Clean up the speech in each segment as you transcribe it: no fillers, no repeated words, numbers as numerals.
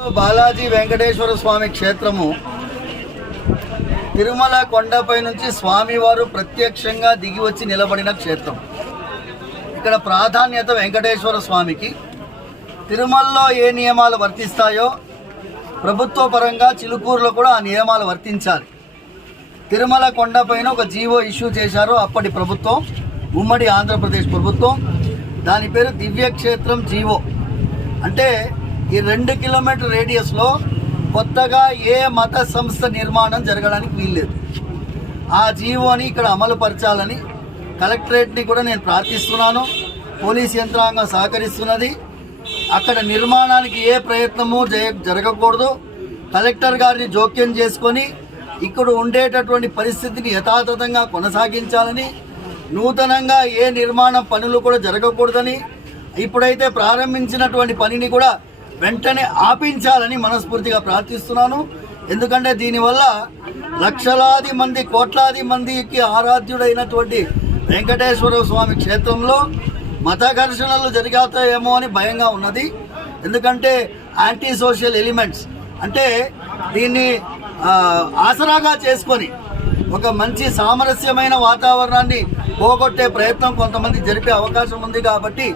బాలాజీ వెంకటేశ్వర స్వామి క్షేత్రము తిరుమల కొండపై నుంచి స్వామివారు ప్రత్యక్షంగా దిగి వచ్చి నిలబడిన క్షేత్రం. ఇక్కడ ప్రాధాన్యత వెంకటేశ్వర స్వామికి. తిరుమలలో ఏ నియమాలు వర్తిస్తాయో ప్రభుత్వ పరంగా చిలుకూరులో కూడా ఆ నియమాలు వర్తించాలి. తిరుమల కొండపైన ఒక జీవో ఇష్యూ చేశారు అప్పటి ప్రభుత్వం, ఉమ్మడి ఆంధ్రప్రదేశ్ ప్రభుత్వం. దాని పేరు దివ్యక్షేత్రం జీవో. అంటే ఈ 2 కిలోమీటర్ రేడియస్లో కొత్తగా ఏ మత సంస్థ నిర్మాణం జరగడానికి వీల్లేదు. ఆ జీవోని ఇక్కడ అమలు పరచాలని కలెక్టరేట్ని కూడా నేను ప్రార్థిస్తున్నాను. పోలీస్ యంత్రాంగం సహకరిస్తున్నది. అక్కడ నిర్మాణానికి ఏ ప్రయత్నము జరగకూడదు. కలెక్టర్ గారిని జోక్యం చేసుకొని ఇక్కడ ఉండేటటువంటి పరిస్థితిని యథాతథంగా కొనసాగించాలని, నూతనంగా ఏ నిర్మాణ పనులు కూడా జరగకూడదని, ఇప్పుడైతే ప్రారంభించినటువంటి పనిని కూడా వెంటనే ఆపించాలని మనస్ఫూర్తిగా ప్రార్థిస్తున్నాను. ఎందుకంటే దీనివల్ల లక్షలాది మంది, కోట్లాది మందికి ఆరాధ్యుడైనటువంటి వెంకటేశ్వర స్వామి క్షేత్రంలో మత ఘర్షణలు జరిగాతాయేమో అని భయంగా ఉన్నది. ఎందుకంటే యాంటీ సోషల్ ఎలిమెంట్స్ అంటే దీన్ని ఆసరాగా చేసుకొని ఒక మంచి సామరస్యమైన వాతావరణాన్ని పోగొట్టే ప్రయత్నం కొంతమంది జరిపే అవకాశం ఉంది. కాబట్టి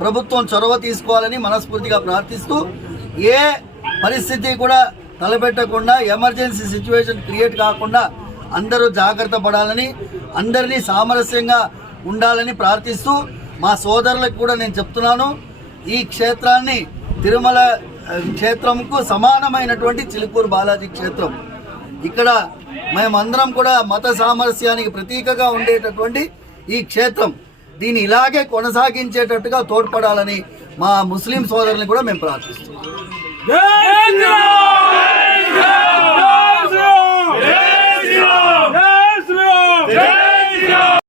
ప్రభుత్వం చొరవ తీసుకోవాలని మనస్ఫూర్తిగా ప్రార్థిస్తూ, ఏ పరిస్థితి కూడా తలపెట్టకుండా, ఎమర్జెన్సీ సిచ్యువేషన్ క్రియేట్ కాకుండా అందరూ జాగ్రత్త పడాలని, అందరినీ సామరస్యంగా ఉండాలని ప్రార్థిస్తూ, మా సోదరులకు కూడా నేను చెప్తున్నాను, ఈ క్షేత్రాన్ని తిరుమల క్షేత్రంకు సమానమైనటువంటి చిలుకూరు బాలాజీ క్షేత్రం. ఇక్కడ మేమందరం కూడా మత సామరస్యానికి ప్రతీకగా ఉండేటటువంటి ఈ క్షేత్రం, దీన్ని ఇలాగే కొనసాగించేటట్టుగా తోడ్పడాలని మా ముస్లిం సోదరుని కూడా మేము ప్రార్థిస్తున్నాం.